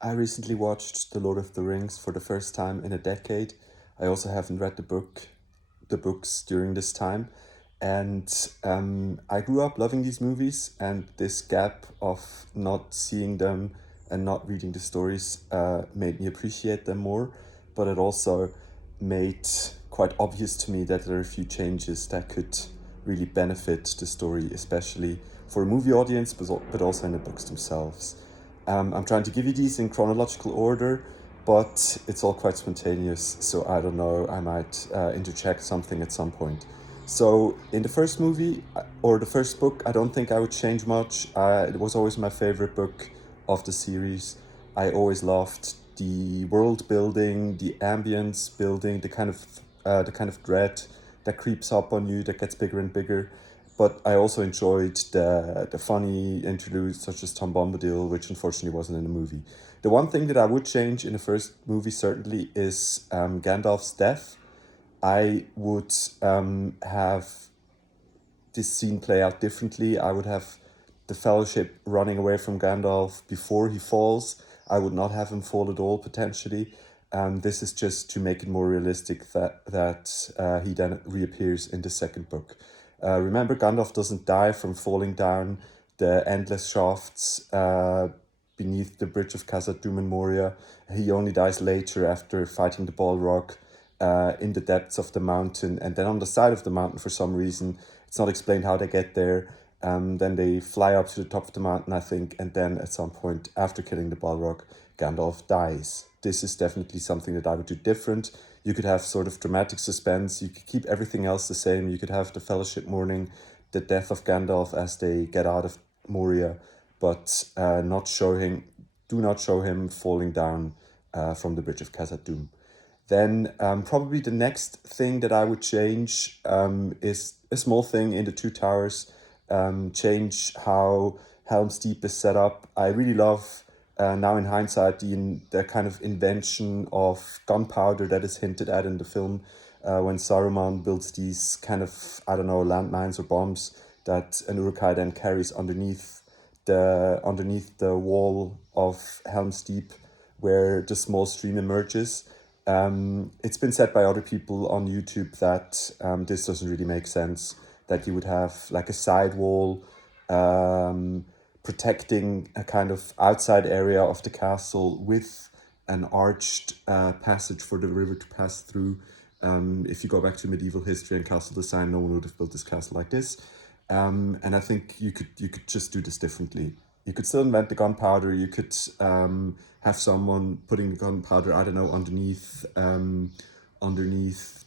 I recently watched The Lord of the Rings for the first time in a decade. I also haven't read the books during this time, and I grew up loving these movies. And this gap of not seeing them and not reading the stories made me appreciate them more. But it also made quite obvious to me that there are a few changes that could really benefit the story, especially for a movie audience, but also in the books themselves. I'm trying to give you these in chronological order, but it's all quite spontaneous, so I don't know, I might interject something at some point. So, in the first movie, or the first book, I don't think I would change much. It was always my favorite book of the series. I always loved the world building, the ambience building, the kind of dread that creeps up on you, that gets bigger and bigger. But I also enjoyed the funny interludes such as Tom Bombadil, which unfortunately wasn't in the movie. The one thing that I would change in the first movie certainly is Gandalf's death. I would have this scene play out differently. I would have the Fellowship running away from Gandalf before he falls. I would not have him fall at all potentially. This is just to make it more realistic that he then reappears in the second book. Remember, Gandalf doesn't die from falling down the endless shafts beneath the bridge of Khazad-dûm in Moria. He only dies later after fighting the Balrog in the depths of the mountain, and then on the side of the mountain for some reason. It's not explained how they get there. Then they fly up to the top of the mountain, I think, and then at some point after killing the Balrog, Gandalf dies. This is definitely something that I would do different. You could have sort of dramatic suspense. You could keep everything else the same. You could have the Fellowship mourning the death of Gandalf as they get out of Moria, but not show him. Do not show him falling down from the bridge of Khazad-dûm. Then probably the next thing that I would change is a small thing in the Two Towers. Change how Helm's Deep is set up. I really love now in hindsight the kind of invention of gunpowder that is hinted at in the film when Saruman builds these kind of, I don't know, landmines or bombs that an Uruk-hai then carries underneath the wall of Helm's Deep where the small stream emerges. It's been said by other people on YouTube that this doesn't really make sense, that you would have like a side wall protecting a kind of outside area of the castle with an arched passage for the river to pass through. If you go back to medieval history and castle design, no one would have built this castle like this. And I think you could just do this differently. You could still invent the gunpowder. You could have someone putting the gunpowder, I don't know, underneath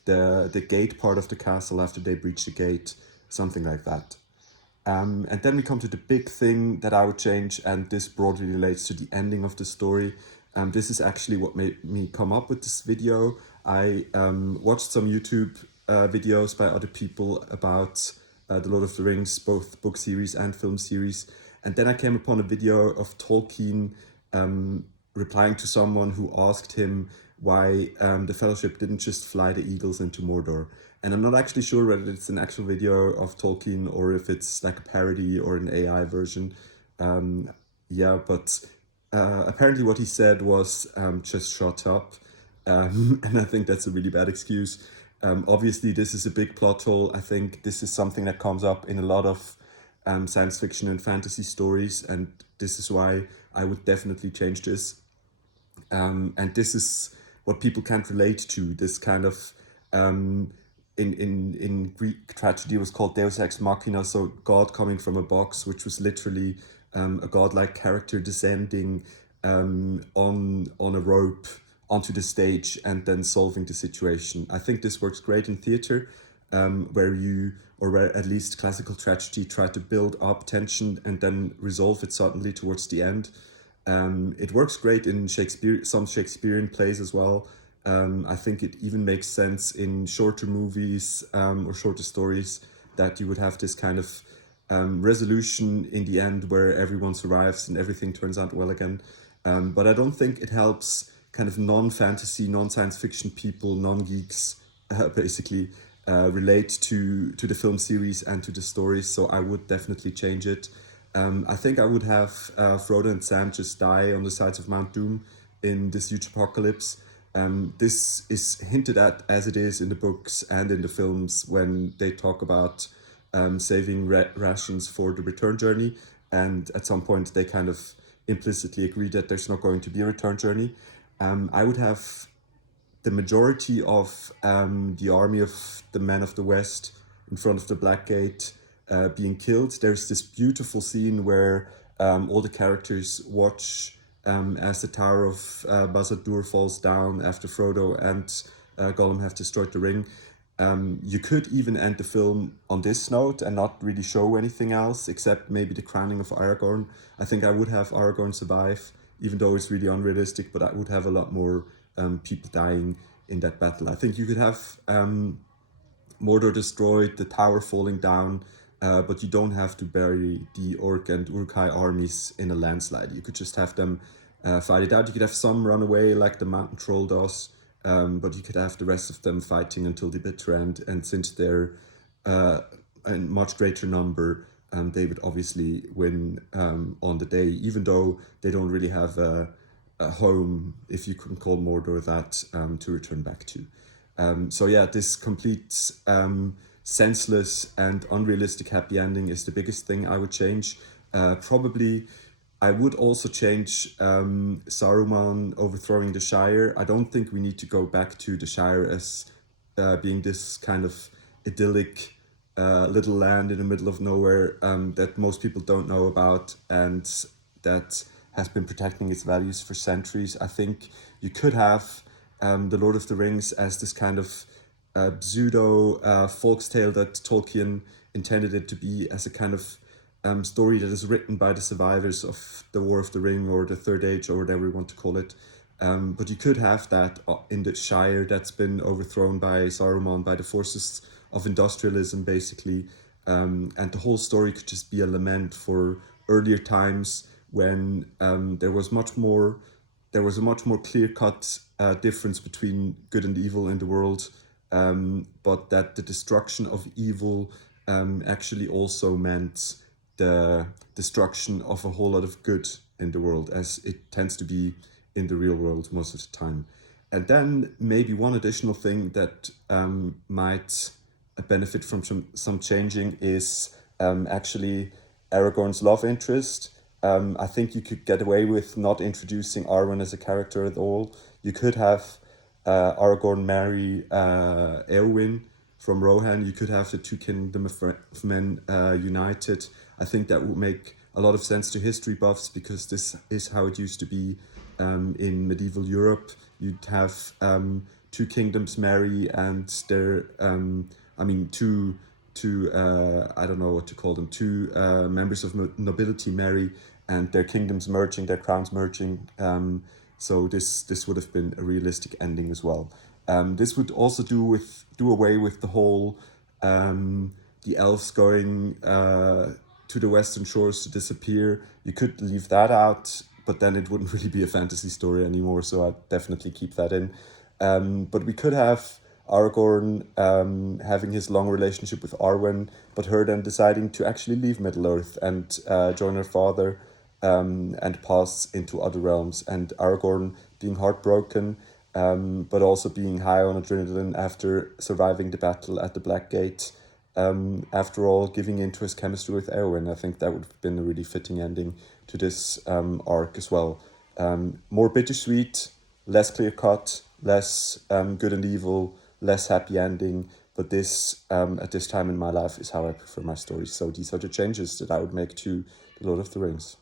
the gate part of the castle after they breach the gate, something like that. And then we come to the big thing that I would change, and this broadly relates to the ending of the story. This is actually what made me come up with this video. I watched some YouTube videos by other people about The Lord of the Rings, both book series and film series. And then I came upon a video of Tolkien replying to someone who asked him why the Fellowship didn't just fly the eagles into Mordor. And I'm not actually sure whether it's an actual video of Tolkien or if it's like a parody or an AI version. Yeah, but apparently what he said was just shut up. And I think that's a really bad excuse. Obviously, this is a big plot hole. I think this is something that comes up in a lot of science fiction and fantasy stories, and this is why I would definitely change this. And this is what people can't relate to. This kind of in Greek tragedy was called Deus ex machina, so God coming from a box, which was literally a godlike character descending on a rope onto the stage and then solving the situation. I think this works great in theater, where at least classical tragedy try to build up tension and then resolve it suddenly towards the end. It works great in some Shakespearean plays as well. I think it even makes sense in shorter movies or shorter stories that you would have this kind of resolution in the end where everyone survives and everything turns out well again. But I don't think it helps kind of non-fantasy, non-science fiction people, non-geeks, basically relate to the film series and to the stories. So I would definitely change it. I think I would have Frodo and Sam just die on the sides of Mount Doom in this huge apocalypse. This is hinted at as it is in the books and in the films when they talk about saving rations for the return journey. And at some point, they kind of implicitly agree that there's not going to be a return journey. I would have the majority of the army of the men of the West in front of the Black Gate being killed. There's this beautiful scene where all the characters watch as the Tower of Barad-dûr falls down after Frodo and Gollum have destroyed the ring. You could even end the film on this note and not really show anything else except maybe the crowning of Aragorn. I think I would have Aragorn survive, even though it's really unrealistic, but I would have a lot more people dying in that battle. I think you could have Mordor destroyed, the tower falling down, but you don't have to bury the Orc and Uruk-hai armies in a landslide. You could just have them fight it out. You could have some run away like the mountain troll does, but you could have the rest of them fighting until the bitter end. And since they're in much greater number, they would obviously win on the day, even though they don't really have a home, if you can call Mordor that, to return back to. So yeah, this complete senseless and unrealistic happy ending is the biggest thing I would change. Probably I would also change Saruman overthrowing the Shire. I don't think we need to go back to the Shire as being this kind of idyllic little land in the middle of nowhere that most people don't know about and that has been protecting its values for centuries. I think you could have The Lord of the Rings as this kind of pseudo folktale that Tolkien intended it to be, as a kind of story that is written by the survivors of the War of the Ring or the Third Age or whatever you want to call it. But you could have that in the Shire that's been overthrown by Saruman, by the forces of industrialism, basically. And the whole story could just be a lament for earlier times when there was a much more clear-cut difference between good and evil in the world, but that the destruction of evil actually also meant the destruction of a whole lot of good in the world, as it tends to be in the real world most of the time. And then maybe one additional thing that might benefit from some changing is actually Aragorn's love interest. I think you could get away with not introducing Arwen as a character at all. You could have Aragorn marry Éowyn from Rohan. You could have the two kingdoms of men united. I think that would make a lot of sense to history buffs, because this is how it used to be in medieval Europe. You'd have two kingdoms marry, and they're, two I don't know what to call them, two members of nobility marry, and their kingdoms merging, their crowns merging. So this would have been a realistic ending as well. This would also do away with the whole the elves going to the western shores to disappear. You could leave that out, but then it wouldn't really be a fantasy story anymore. So I'd definitely keep that in. But we could have Aragorn having his long relationship with Arwen, but her then deciding to actually leave Middle-earth and join her father and pass into other realms. And Aragorn being heartbroken, but also being high on adrenaline after surviving the battle at the Black Gate. After all, giving in to his chemistry with Éowyn. I think that would have been a really fitting ending to this arc as well. More bittersweet, less clear-cut, less good and evil, less happy ending. But this, at this time in my life, is how I prefer my stories. So these are the changes that I would make to The Lord of the Rings.